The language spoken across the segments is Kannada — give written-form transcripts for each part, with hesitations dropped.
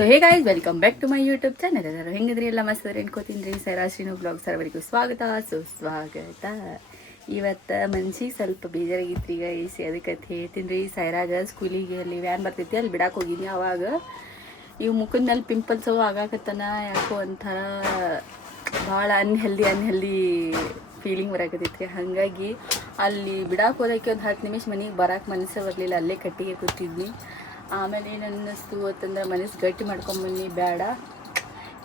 So hey guys, welcome back to my YouTube channel. ಎಲ್ಲರೂ ಹೆಂಗಿದ್ರಿ? ಎಲ್ಲ ಮಸ್ತ್ ಅನ್ಕೋತೀನಿ. ಸೈರಾಶ್ರೀನು ಬ್ಲಾಗ್ ಸರ್ವರಿಗೂ ಸ್ವಾಗತ ಸುಸ್ವಾಗತ. ಇವತ್ತು ಮನ್ಸಿಗೆ ಸ್ವಲ್ಪ ಬೇಜಾರಾಗಿತ್ತು ಗೈಸ್, ಅದಕ್ಕೆ ಹೇಳ್ತೀನಿ ರೀ. ಸೈರಾಗ ಸ್ಕೂಲಿಗೆ ಅಲ್ಲಿ ವ್ಯಾನ್ ಬರ್ತೈತಿ, ಅಲ್ಲಿ ಬಿಡಕ್ಕೆ ಹೋಗಿನಿ. ಅವಾಗ ಇವು ಮುಖದ ಮೇಲೆ ಪಿಂಪಲ್ಸ್ ಅವು ಆಗಾಕತ್ತನ, ಯಾಕೋ ಒಂಥರ ಭಾಳ ಅನ್ಹೆಲ್ದಿ ಫೀಲಿಂಗ್ ಬರಾಕತ್ತೈತಿ. ಹಾಗಾಗಿ ಅಲ್ಲಿ ಬಿಡಕ್ಕೆ ಹೋದಕ್ಕೆ ಒಂದು 10 ನಿಮಿಷ ಮನೆಗೆ ಬರೋಕೆ ಮನಸ್ಸೇ ಬರಲಿಲ್ಲ, ಅಲ್ಲೇ ಕಟ್ಟಿಗೆ ಕೂತಿದ್ನಿ. ಆಮೇಲೆ ಏನು ಅನ್ನಿಸ್ತು ಅಂತಂದ್ರೆ ಮನಸ್ಸು ಗಟ್ಟಿ ಮಾಡ್ಕೊಂಬನ್ನಿ, ಬೇಡ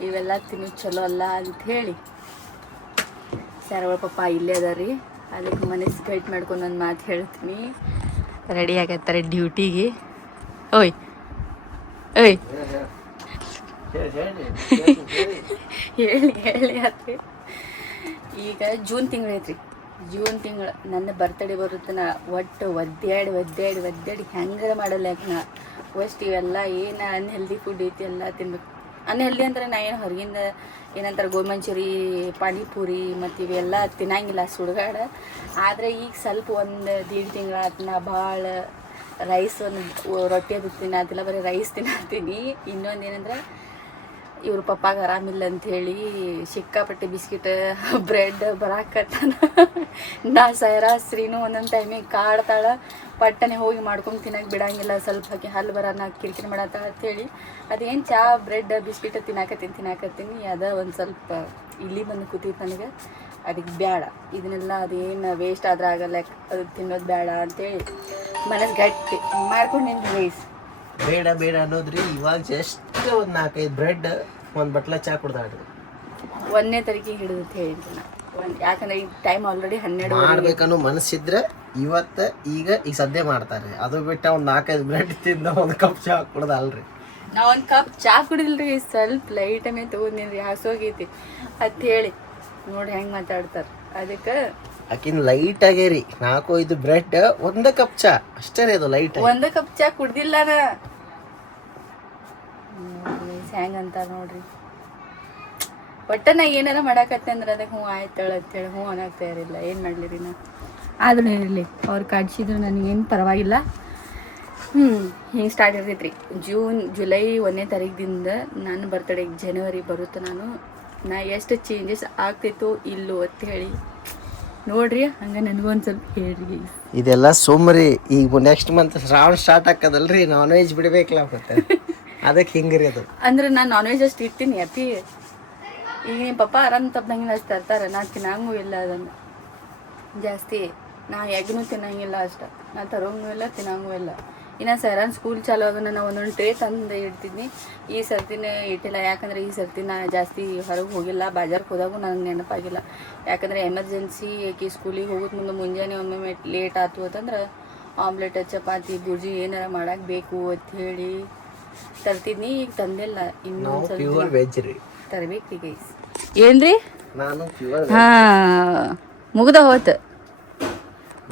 ಇವೆಲ್ಲ ತಿನ್ನೋದು ಚಲೋ ಅಲ್ಲ ಅಂಥೇಳಿ ಸರ್ವ ಪಪ್ಪ ಇಲ್ಲೇ ಅದ ರೀ. ಅದಕ್ಕೆ ಮನಸ್ಸು ಗಟ್ಟಿ ಮಾಡ್ಕೊಂಡು ಒಂದು ಮಾತು ಹೇಳ್ತೀನಿ. ರೆಡಿ ಆಗತ್ತಾರೆ ಡ್ಯೂಟಿಗೆ. ಓಯ್ ಓಯ್ ಹೇಳಿ ಆತ್ರಿ. ಈಗ ಜೂನ್ ತಿಂಗಳು ಐತ್ರಿ. ಜೂನ್ ತಿಂಗಳು ನನ್ನ ಬರ್ತಡೇ ಬರುತ್ತೆ. ನಾ ಒಟ್ಟು ಒದ್ದಾಡಿ ಹೆಂಗಾರ ಮಾಡಲ್ಲ. ಯಾಕೆ ನಾ ಫಸ್ಟ್ ಇವೆಲ್ಲ ಏನು ಅನ್ಹೆಲ್ದಿ ಫುಡ್ ಐತಿ ಎಲ್ಲ ತಿನ್ಬೇಕು. ಅನ್ಹೆಲ್ದಿ ಅಂದ್ರೆ ನಾ ಏನು ಹೊರಗಿಂದ ಏನಂತಾರೆ ಗೋಬಿ ಮಂಚೂರಿ, ಪಾನಿಪುರಿ ಮತ್ತು ಇವೆಲ್ಲ ತಿನ್ನಂಗಿಲ್ಲ, ಸುಡುಗಾಡ. ಆದರೆ ಈಗ ಸ್ವಲ್ಪ ಒಂದು 1.5 ತಿಂಗಳಾತು ನಾ ಭಾಳ ರೈಸ್, ಒಂದು ರೊಟ್ಟಿ ಅದು ತಿನ್ನತ್ತಿಲ್ಲ, ಬರೀ ರೈಸ್ ತಿನ್ನತ್ತೀನಿ. ಇನ್ನೊಂದು ಏನಂದ್ರೆ ಇವ್ರ ಪಪ್ಪಾಗ ಆರಾಮಿಲ್ಲ ಅಂಥೇಳಿ ಸಿಕ್ಕಾಪಟ್ಟೆ ಬಿಸ್ಕಿಟ್ ಬ್ರೆಡ್ ಬರಾಕತ್ತಾನ. ನಾ ಸೈರಾಶ್ರೀನು ಒಂದೊಂದು ಟೈಮಿಗೆ ಕಾಡ್ತಾಳೆ, ಪಟ್ಟನೆ ಹೋಗಿ ಮಾಡ್ಕೊಂಡು ತಿನ್ನಕ್ಕೆ ಬಿಡಂಗಿಲ್ಲ. ಸ್ವಲ್ಪ ಹಾಕಿ ಹಲ್ಲು ಬರೋಣ ಕಿರಿಕಿರಿ ಮಾಡತ್ತಾಳ ಅಂಥೇಳಿ ಅದೇನು ಚಾ ಬ್ರೆಡ್ ಬಿಸ್ಕಿಟ್ ತಿನ್ನಾಕತ್ತೀನಿ. ಅದ ಒಂದು ಸ್ವಲ್ಪ ಇಲ್ಲಿ ಬಂದು ಕೂತೈತೆ ನನಗೆ. ಅದಕ್ಕೆ ಬೇಡ ಇದನ್ನೆಲ್ಲ, ಅದೇನು ವೇಸ್ಟ್ ಆದ್ರೆ ಆಗಲ್ಲ, ಅದು ತಿನ್ನೋದು ಬೇಡ ಅಂಥೇಳಿ ಮನಸ್ಸು ಗಟ್ಟಿ ಮಾಡ್ಕೊಂಡು ನಿಂತು ರೈಸ್ ಬೇಡ ಅನ್ನೋದ್ರಿ. ಇವಾಗ ಜಸ್ಟ್ ಒಂದು 4-5 ಬ್ರೆಡ್, ಒಂದು ಬಟ್ಲ ಚಾ ಕುಡ್ದಾಡ್ರಿ. 1ನೇ ತಾರೀಕಿಗೆ ಹಿಡಿದು ಹೇಳಿದ್ದೆ ಯಾಕಂದ್ರೆ ಈಗ ಟೈಮ್ ಆಲ್ರೆಡಿ 12 ಮಾಡ್ಬೇಕನ್ನೋ ಮನಸ್ಸಿದ್ರೆ ಈಗ ಸದ್ಯ ಮಾಡ್ತಾರೆ. ಅದು ಬಿಟ್ಟು ಒಂದು 4-5 ಬ್ರೆಡ್ ತಿಂದ 1 ಕಪ್ ಚಾ ಕುಡ್ದಲ್ರಿ. ನಾ 1 ಕಪ್ ಚಾ ಕುಡಿಲ್ರಿ, ಸ್ವಲ್ಪ ಲೈಟ್ ಆಮೇಲೆ ತೊಗೊಂಡಿನ್ರಿ, ಹಸೋಗೈತಿ ಅಂತ ಹೇಳಿ ನೋಡಿ ಹೆಂಗೆ ಮಾತಾಡ್ತಾರೆ. ಅದಕ್ಕೆ ಆಕಿನ್ ಲೈಟ್ ಆಗ್ಯಾರಿ. 4-5 ಬ್ರೆಡ್, 1 ಕಪ್ ಚಾ ಅಷ್ಟೇ ರೀ. ಅದು ಲೈಟ್ 1 ಕಪ್ ಚಾ ಕುಡ್ದಿಲ್ಲ ನಾ. ಹೆಂಗೆ ಅಂತಾರೆ ನೋಡ್ರಿ. ಒಟ್ಟ ನಾ ಏನಾರ ಮಾಡಾಕತ್ತೆ ಅಂದ್ರೆ ಅದಕ್ಕೆ ಹ್ಞೂ ಆಯ್ತಾಳ ಅಂತೇಳಿ ಹ್ಞೂ ಅನ್ನಕ್ಕೆ ತಯಾರಿಲ್ಲ. ಏನು ಮಾಡಲಿರಿ ನಾ. ಆದ್ರೂ ಇರಲಿ, ಅವ್ರು ಕಾಡ್ಸಿದ್ರು ನನಗೇನು ಪರವಾಗಿಲ್ಲ. ಹಿಂಗೆ ಸ್ಟಾರ್ಟ್ ಇರ್ತೈತೆ ರೀ. ಜುಲೈ 1ನೇ ತಾರೀಕಿಂದ ನನ್ನ ಬರ್ತಡೇಗೆ ಜನವರಿ ಬರುತ್ತೆ. ನಾ ಎಷ್ಟು ಚೇಂಜಸ್ ಆಗ್ತೈತೋ ಇಲ್ಲೋ ಅಂತ ಹೇಳಿ ನೋಡ್ರಿ. ಹಂಗೆ ನನಗೊಂದು ಸ್ವಲ್ಪ ಹೇಳ್ರಿ. ಇದೆಲ್ಲ ಸೋಮರಿ. ಈಗ ನೆಕ್ಸ್ಟ್ ಮಂತ್ ಶ್ರಾವಣ ಸ್ಟಾರ್ಟ್ ಆಕದಲ್ರಿ, ನಾನ್ ವೆಜ್ ಬಿಡ್ಬೇಕಲ್ಲ ಮತ್ತೆ. ಅದಕ್ಕೆ ಹಿಂಗ್ರಿ ಅದು. ಅಂದ್ರೆ ನಾನು ನಾನ್ ವೆಜ್ ಅಷ್ಟು ಇರ್ತೀನಿ ಅತಿ. ಈಗ ನಿಮ್ಮ ಪಪ್ಪ ಆರಾಮ್ ತಪ್ಪದಂಗಿಲ್ಲ ಅಷ್ಟು ತರ್ತಾರೆ, ನಾ ತಿನ್ನಂಗೂ ಇಲ್ಲ ಅದನ್ನು ಜಾಸ್ತಿ. ನಾ ಎಗ್ನೂ ತಿನ್ನಂಗಿಲ್ಲ ಅಷ್ಟು, ನಾ ತರೋಂಗೂ ಇಲ್ಲ ತಿನ್ನಂಗೂ ಇಲ್ಲ. ಇನ್ನು ಸೈರಾನ್ ಸ್ಕೂಲ್ ಚಾಲು ಆಗೋಣ ನಾವು ಒಂದೊಂದು ಟ್ರೇ ತಂದು ಇಡ್ತಿದ್ನಿ. ಈ ಸರ್ತಿನೇ ಇಟ್ಟಿಲ್ಲ, ಯಾಕಂದರೆ ಈ ಸರ್ತಿ ನಾ ಜಾಸ್ತಿ ಹೊರಗೆ ಹೋಗಿಲ್ಲ. ಬಾಜಾರ್ಗೆ ಹೋದಾಗೂ ನನಗೆ ನೆನಪಾಗಿಲ್ಲ. ಯಾಕಂದರೆ ಎಮರ್ಜೆನ್ಸಿ ಆಕಿ ಸ್ಕೂಲಿಗೆ ಹೋಗೋದು ಮುಂದೆ ಮುಂಜಾನೆ ಒಮ್ಮೊಮ್ಮೆ ಲೇಟ್ ಆಯ್ತು ಅಂತಂದ್ರೆ ಆಮ್ಲೆಟ್, ಚಪಾತಿ, ಬುರ್ಜಿ ಏನಾರ ಮಾಡಕ್ಕೆ ಬೇಕು ಅಂತ ಹೇಳಿ ತರ್ತಿದ್ನಿ. ಈಗ ತಂದಿಲ್ಲ, ಇನ್ನೊಂದು ಸ್ವಲ್ಪ ವೆಜ್ ರೀ ತರಬೇಕು ಗೈಸ್. ಏನ್ರಿ? ನಾನು ಪ್ಯೂರ್. ಮುಗ್ದ ಹೋತ್.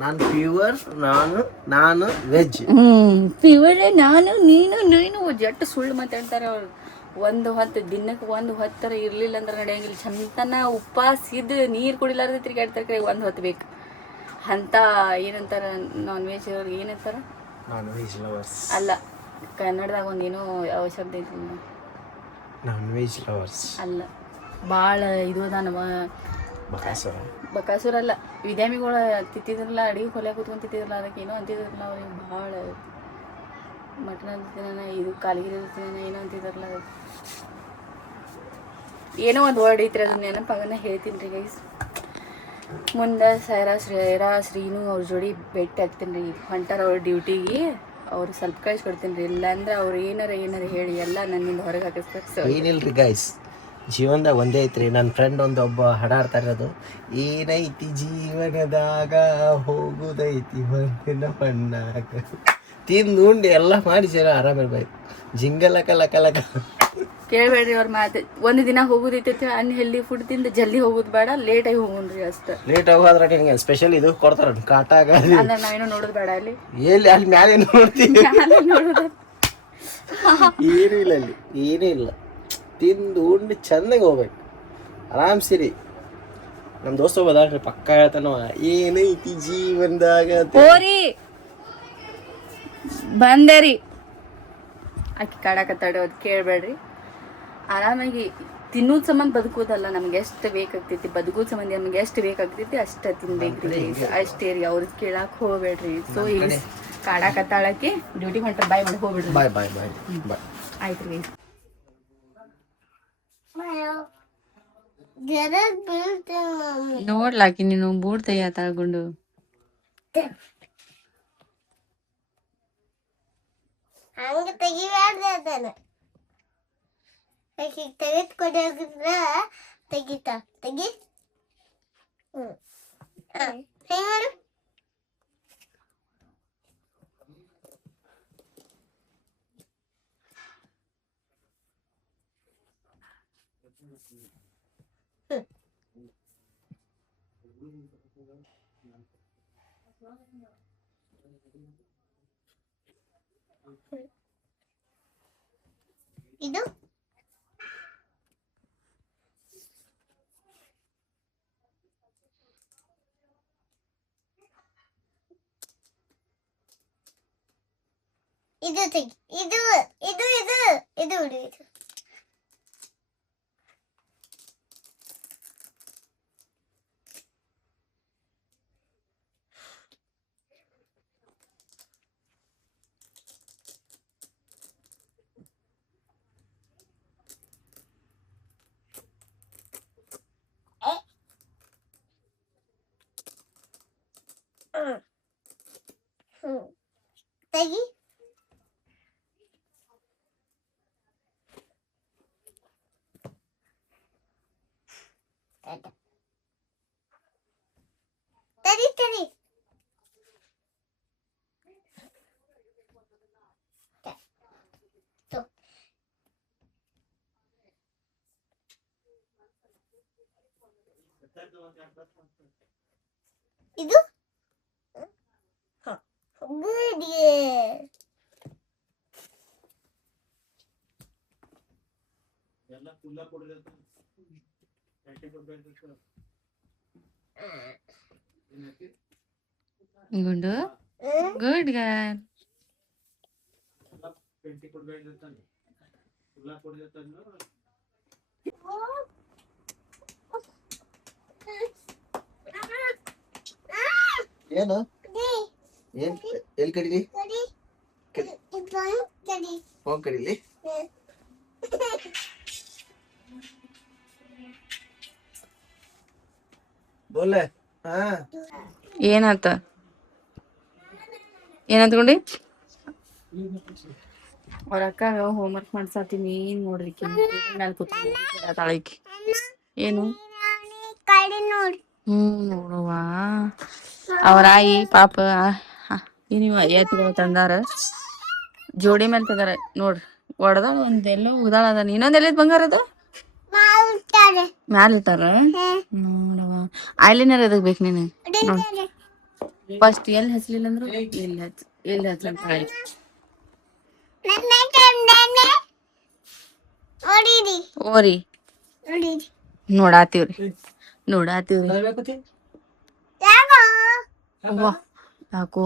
ನಾನು ಪ್ಯೂರ್, ನಾನು ವೆಜ್. ಪ್ಯೂರ್ ನೀನು ಜಟ್ಟು ಸುಳ್ಳು ಮಾತಾಡ್ತಾರೆ ಅವ್ರು. ಒಂದು ಹೊತ್ತು ದಿನಕ್ಕೆ 1 ಹೊತ್ತರ ಇರಲಿಲ್ಲ ಅಂದ್ರೆ ನಡೆಯಂಗಿಲ್ಲ. ಚಂತನ ಉಪವಾಸಿದ್ದು ನೀರು ಕುಡಿಲಾರ್ದ ತಿರ್ಗಾಡ್ತಾರೆ. ಕಡೆ 1 ಹೊತ್ತು ಬೇಕು ಅಂತ. ಏನಂತಾರೆ ನಾನ್ ವೆಜ್ ಅವ್ರಿಗೆ ಏನಂತಾರೆ? ನಾನ್ ವೆಜ್ ಲವರ್ಸ್ ಅಲ್ಲ, ಕನ್ನಡದಾಗ ಒಂದೇನೋ ಯಾವ ಶಬ್ದ ಐತಿ, ನಾನ್ ವೆಜ್ ಲವರ್ಸ್ ಅಲ್ಲ. ಭಾಳ ಇದು ಅದಾನವ, ಬಕಾಸುರ ಅಲ್ಲ, ವಿದ್ಯಾಮಿಗಳು ತಿಂತಿದ್ರಲ್ಲ, ಅಡಿಗೆ ಹೊಲ್ಯಾಗ ಕೂತ್ಕೊಂಡು ತಿಂತಿದ್ರಲ್ಲ, ಅದಕ್ಕೆ ಏನೋ ಅಂತಿದ್ರಲ್ಲ ಅವ್ರಿಗೆ. ಭಾಳ ಮಟನ್ ಅಂತಿನ, ಇದು ಕಾಲಿಗಿರಿ ಅಂತಿನ, ಏನೋ ಅಂತಿದ್ರಲ್ಲ, ಅದಕ್ಕೆ ಏನೋ ಒಂದು ವರ್ಡ್ ಐತ್ರಿ, ಅದನ್ನ ನೆನಪಾಗನ ಹೇಳ್ತೀನಿ ರೀ ಗೈಸ್. ಮುಂದೆ ಶ್ರೀನು ಅವ್ರ ಜೋಡಿ ಭೇಟಿ ಆಗ್ತೀನಿ ರೀ. ಹೊಂಟಾರ ಅವ್ರ ಡ್ಯೂಟಿಗೆ. ಅವ್ರು ಸ್ವಲ್ಪ ಕಳಿಸ್ಕೊಡ್ತೀನಿ ರೀ. ಇಲ್ಲಾಂದ್ರೆ ಅವ್ರು ಏನಾರ ಹೇಳಿ ಎಲ್ಲ ನನ್ನಿಂದ ಹೊರಗೆ ಹಾಕಿಸ್ಬೇಕು. ಏನಿಲ್ರಿ ಗೈಸ್, ಜೀವನದಾಗ ಒಂದೇ ಐತ್ರಿ. ನನ್ನ ಫ್ರೆಂಡ್ ಒಬ್ಬ ಹಾಡಾಡ್ತಾ ಇರೋದು, ಏನೈತಿ ಜೀವನದಾಗ ಹೋಗುದೈತಿ ಒಂದಿನ ಮಣ್ಣಾಗ, ತಿಂದು ಉಂಡು ಎಲ್ಲ ಮಾಡಿ ಜನ ಆರಾಮಿರ್ಬೇಕು. ಜಿಂಗಲಕ ಲಕ ಲಕ ಕೇಳಬೇಡ್ರಿ ಅವ್ರ ಮಾತು. ಒಂದು ದಿನ ಹೋಗೋದೈತೆ ಅನ್ಹೆಲ್ದಿ ಫುಡ್ ತಿಂದು ಜಲ್ದಿ ಹೋಗೋದು ಬೇಡ, ಲೇಟಾಗಿ ಹೋಗೋಣ್ರಿ ಅಷ್ಟೇ. ಲೇಟಾಗಿ ಹೋದ್ರೆ ಹಿಂಗೆ ಸ್ಪೆಷಲ್ ಇದು ಕೊಡ್ತಾರ ಕಾಟಾಗ. ಅಂದ್ರೆ ನಾವೇನೋ ನೋಡೋದು ಬೇಡ ಅಲ್ಲಿ. ಅಲ್ಲಿ ಮ್ಯಾಲೆ ನೋಡ್ತೀವಿ, ನೋಡೋದು ಏನೂ ಇಲ್ಲ ಅಲ್ಲಿ, ಏನೂ ಇಲ್ಲ. ತಿಂದು ಉಂಡು ಚಂದಾಗಿ ಹೋಗ್ಬೇಕು, ಆರಾಮ್ಸಿರಿ. ನಮ್ಮ ದೋಸ್ತ ಹೋಗೋದಾಡ್ರಿ, ಪಕ್ಕ ಹೇಳ್ತಾನವ, ಏನೈತಿ ಜೀವನದಾಗ. ಹೋರಿ ಬಂದೆ ರೀ, ಆಕಿ ಕಾಡಾಕತ್ತಾಡ ಅದು ಕೇಳಬೇಡ್ರಿ. ಆರಾಮಾಗಿ ತಿನ್ನೋದ್ ಸಂಬಂಧ ಬದುಕೋದಲ್ಲ, ನಮ್ಗೆ ಎಷ್ಟು ಬೇಕಾಗ್ತೈತಿ ಬದುಕೋದ್ ಸಂಬಂಧ ನಮ್ಗೆ ಎಷ್ಟು ಬೇಕಾಗ್ತೈತಿ ಅಷ್ಟ ತಿನ್ಬೇಕ್ರಿ, ಅಷ್ಟೇ ರೀ. ಅವ್ರದ್ದು ಕೇಳಾಕ್ ಹೋಗ್ಬೇಡ್ರಿ. ಸೊ ಈಗ ಕಾಡಾಕತ್ತಾಳಕ್ಕೆ ಡ್ಯೂಟಿ ಹೊಂಟ್ರ ಬಾಯ್ ಮಾಡಿ ಹೋಗ್ಬಿಡ್ರಿ. ಬಾಯ್ ಬಾಯ್ ಬಾಯ್ ಬಾಯ್. ಆಯ್ತು ರೀ. ನೋಡ್ಲಾಕಿ ನೀನು ಬೂಟ್ ತೆಗಿಯ ತಳ್ಕೊಂಡು ಹಂಗ ತೆಗಿಬಾರ್ದು ಅದನ್ನ. ತೆಗೆದು ಕೊಡೋದ್ರ ತೆಗಿತಾ ತೆಗಿ. ಹೆಂಗ್ ಮಾಡು. ಇದು ಇದು ತೆಗಿ. ಇದು ಇದು ಇದು ಇದು ಬಿಡು. ಇದು ತೆಗಿ. ತಡಿ ತಡಿ. ಇದು ಗುಡ್. ಗುಂಡು ಗುಡ್ ಗರ್ಲ್. ಏನು ಏನ್ ಎಲ್ಲಿ ಕಡಿಲಿ? ಹೋಗ್ ಕಡಿಲಿ. ಬೋಲೆ. ಹಾ ಏನಾತ ಏನಂತ್ಕೊಂಡಿ? ಅವ್ರ ಅಕ್ಕಾಗ ಹೋಮ್ವರ್ಕ್ ಮಾಡ್ಸಾತೀನಿ ನೋಡ್ರಿ. ಮೇಲೆ ಕೂತಾಳಕಿ. ಏನು ನೋಡುವ ಅವ್ರ ಆಯಿ ಪಾಪ ನೀವು ಎತ್ಗಳು ತಂದಾರ, ಜೋಡಿ ಮೇಲೆ ತಂದಾರ ನೋಡ್ರಿ. ಒಡ್ದ ಒಂದೆಲ್ಲೋ ಉದಾಳ ಅದ. ಇನ್ನೊಂದ್ ಎಲ್ಲಿದ್ ಬಂಗಾರ ಅದು ಮ್ಯಾಲ ಇಟ್ಟಾರ ನೋಡವ. ಐಲೈನರ್ ಎದಕ್ ಬೇಕು ನೀನು? ಫಸ್ಟ್ ಎಲ್ಲಿ ಹಚ್ಲಿಲ್ಲ ಅಂದ್ರು ಎಲ್ಲಿ ಹಚ್ಚಂತ ಹೇಳಿ ಓರಿ ನೋಡಾತೀವ್ರಿ. ಅವ್ವ ಯಾಕೋ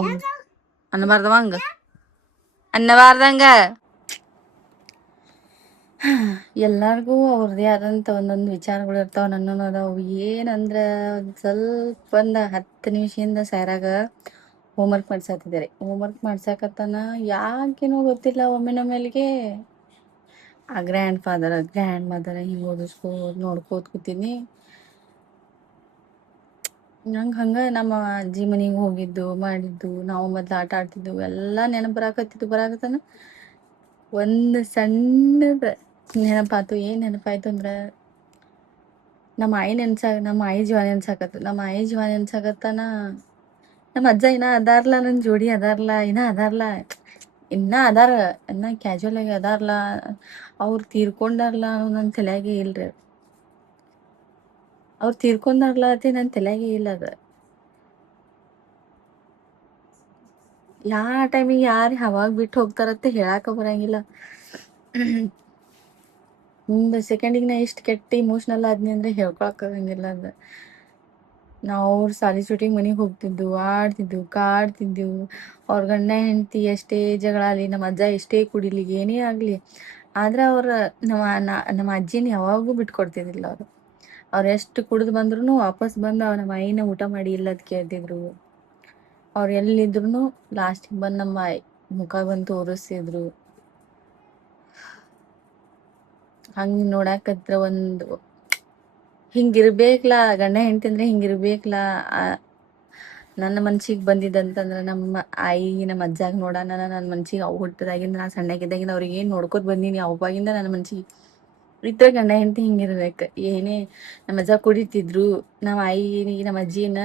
ಅನ್ನಬಾರ್ದಂಗ ಎಲ್ಲಾರ್ಗೂ ಅವ್ರದೇ ಆದಂತ ಒಂದೊಂದು ವಿಚಾರಗಳು ಇರ್ತಾವ. ನನ್ನೂ ಅದಾವು. ಏನಂದ್ರ ಸ್ವಲ್ಪ ಒಂದು 10 ನಿಮಿಷದಿಂದ ಸ್ಯಾರಾಗ ಹೋಮ್ವರ್ಕ್ ಮಾಡ್ಸಾತಿದ್ದಾರೆ. ಹೋಮ್ವರ್ಕ್ ಮಾಡ್ಸಾಕತ್ತಾನ. ಯಾಕೇನೋ ಗೊತ್ತಿಲ್ಲ, ಒಮ್ಮೆಗೆ ಆ ಗ್ರ್ಯಾಂಡ್ ಫಾದರ್ ಗ್ರ್ಯಾಂಡ್ ಮದರ್ ಹಿಂಗೆ ಓದಿಸ್ಕೋದ್ ನೋಡ್ಕೋತ ಕೂತೀನಿ. ನಂಗೆ ಹಂಗೆ ನಮ್ಮ ಅಜ್ಜಿ ಮನೆಗೆ ಹೋಗಿದ್ದು ಮಾಡಿದ್ದು, ನಾವು ಮೊದ್ಲು ಆಟ ಆಡ್ತಿದ್ದು ಎಲ್ಲ ನೆನಪು ಬರಾಕತ್ತಾನ. ಒಂದು ಸಣ್ಣದ ನೆನಪಾತು. ಏನು ನೆನಪಾಯ್ತು ಅಂದ್ರೆ ನಮ್ಮ ಆಯಿ ಜೀವ ನೆನ್ಸಾಕತ್ತು. ನಮ್ಮ ಆಯಿ ಜೀವ ನೆನ್ಸಾಕತ್ತಾನ. ನಮ್ಮ ಅಜ್ಜ ಇನ್ನ ಅದಾರ್ಲ, ನನ್ನ ಜೋಡಿ ಅದಾರ್ಲ, ಇನ್ನ ಅದಾರ, ಇನ್ನ ಕ್ಯಾಜುವಲ್ ಆಗಿ ಅದಾರ್ಲ. ಅವ್ರು ತೀರ್ಕೊಂಡಾರ್ಲ ಅನ್ನೋದು ನನ್ನ ತಲೆಯಾಗೆ ಇಲ್ರಿ. ಅವ್ರು ತೀರ್ಕೊಂಡಾರ್ಲ ಅದೇ ನನ್ನ ತಲೆಯಾಗೆ ಇಲ್ಲ. ಅದು ಯಾವ ಟೈಮಿಗೆ ಯಾರು ಯಾವಾಗ ಬಿಟ್ಟು ಹೋಗ್ತಾರತ್ತೆ ಹೇಳಾಕ ಬರಂಗಿಲ್ಲ. ಒಂದು ಸೆಕೆಂಡಿಗೆ ನಾ ಇಷ್ಟು ಕೆಟ್ಟ ಇಮೋಷ್ನಲ್ ಆದ್ನಿ ಅಂದ್ರೆ ಹೇಳ್ಕೊಳಕ್ಕಾಗಂಗಿಲ್ಲ. ಅದು ನಾವು ಅವ್ರ ಸಾಲಿ ಶೂಟಿಂಗ್ ಮನೆಗೆ ಹೋಗ್ತಿದ್ವು, ಆಡ್ತಿದ್ವು, ಕಾಡ್ತಿದ್ದೆವು. ಅವ್ರ ಗಂಡ ಹೆಂಡತಿ ಎಷ್ಟೇ ಜಗಳ ಆಗಲಿ, ನಮ್ಮ ಅಜ್ಜ ಎಷ್ಟೇ ಕುಡಿಲಿ, ಏನೇ ಆಗಲಿ, ಆದ್ರೆ ನಮ್ಮ ಅಜ್ಜಿನ ಯಾವಾಗೂ ಬಿಟ್ಕೊಡ್ತಿದ್ದಿಲ್ಲ ಅವರು. ಅವ್ರು ಎಷ್ಟು ಕುಡಿದು ಬಂದ್ರೂ ವಾಪಸ್ ಬಂದು ನಮ್ಮ ಆಯಿನ ಊಟ ಮಾಡಿ ಇಲ್ಲದ್ ಕೇಳ್ತಿದ್ರು. ಅವ್ರು ಎಲ್ಲಿದ್ರು ಲಾಸ್ಟಿಗೆ ಬಂದು ನಮ್ಮ ಮುಖ ಬಂದು ತೋರಿಸ್ತಿದ್ರು. ಹಂಗೆ ನೋಡಾಕತ್ರ ಒಂದು ಹಿಂಗಿರ್ಬೇಕಲ್ಲ, ಗಂಡ ಹೆಂಡತಿ ಅಂದ್ರೆ ಹಿಂಗಿರ್ಬೇಕಲ್ಲ. ನನ್ನ ಮನ್ಸಿಗೆ ಬಂದಿದ್ದಂತಂದ್ರೆ ನಮ್ಮ ಆಯಿ ನಮ್ಮ ಅಜ್ಜಾಗ ನೋಡೋಣ ನನ್ನ ಮನ್ಸಿಗೆ ಅವು ಹುಟ್ಟದಾಗಿಂದ ನಾ ಸಣ್ಣಗಿದ್ದಾಗಿಂದ ಅವ್ರಿಗೆ ಏನು ನೋಡ್ಕೊತ ಬಂದೀನಿ ಅವಾಗಿಂದ ನನ್ನ ಮನ್ಸಿಗೆ ಇದ್ರ ಗಂಡ ಹೆಂಡತಿ ಹಿಂಗಿರ್ಬೇಕು. ಏನೇ ನಮ್ಮ ಅಜ್ಜ ಕುಡಿತಿದ್ರು, ನಮ್ಮ ಆಯಿ ನಮ್ಮ ಅಜ್ಜಿನ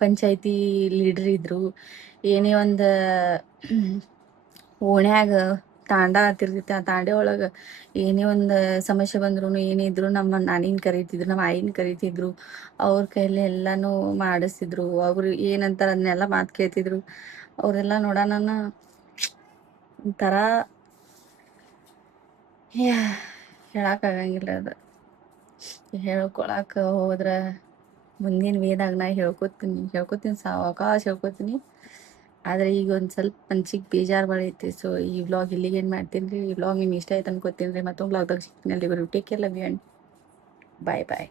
ಪಂಚಾಯತಿ ಲೀಡರ್ ಇದ್ರು. ಏನೇ ಒಂದು ಓಣ್ಯಾಗ ತಾಂಡ ಆತಿರ್ತೈತಿ, ಆ ತಾಂಡೆ ಒಳಗೆ ಏನೇ ಒಂದು ಸಮಸ್ಯೆ ಬಂದ್ರು ಏನೇ ಇದ್ರು ನಮ್ಮ ನಾನಿನ ಕರಿತಿದ್ರು, ನಮ್ಮ ಆಯಿನ ಕರಿತಿದ್ರು. ಅವ್ರ ಕೈಲಿ ಎಲ್ಲಾನು ಮಾಡಿಸ್ತಿದ್ರು. ಅವ್ರು ಏನಂತಾರ ಅದನ್ನೆಲ್ಲ ಮಾತು ಕೇಳ್ತಿದ್ರು. ಅವರೆಲ್ಲ ನೋಡೋಣ ಒಂಥರ ಹೇಳಕ್ಕಾಗಂಗಿಲ್ಲ ಅದು. ಹೇಳ್ಕೊಳಕ ಹೋದ್ರೆ ಮುಂದಿನ ವೇದಾಗ ನಾ ಹೇಳ್ಕೊತೀನಿ ಸಾವಕಾಶ ಹೇಳ್ಕೊತೀನಿ. ಆದ್ರೆ ಈಗ ಒಂದು ಸ್ವಲ್ಪ ಮನ್ಸಿಗೆ ಬೇಜಾರು ಮಾಡೈತಿ. ಸೊ ಈ ವ್ಲಾಗ್ ಇಲ್ಲಿಗೆ ಏನು ಮಾಡ್ತೀನಿ ರೀ. ಈ ವ್ಲಾಗ್ ನಿಮ್ಗೆ ಇಷ್ಟ ಆಯ್ತು ಅನ್ಕೋತೀನಿ ರೀ. ಮತ್ತೊಂದು ವ್ಲಾಗ್ದಾಗ ಸಿಗ್ತೀನಿ. ಅಲ್ಲಿವರೆಗೂ take care, love you and bye bye.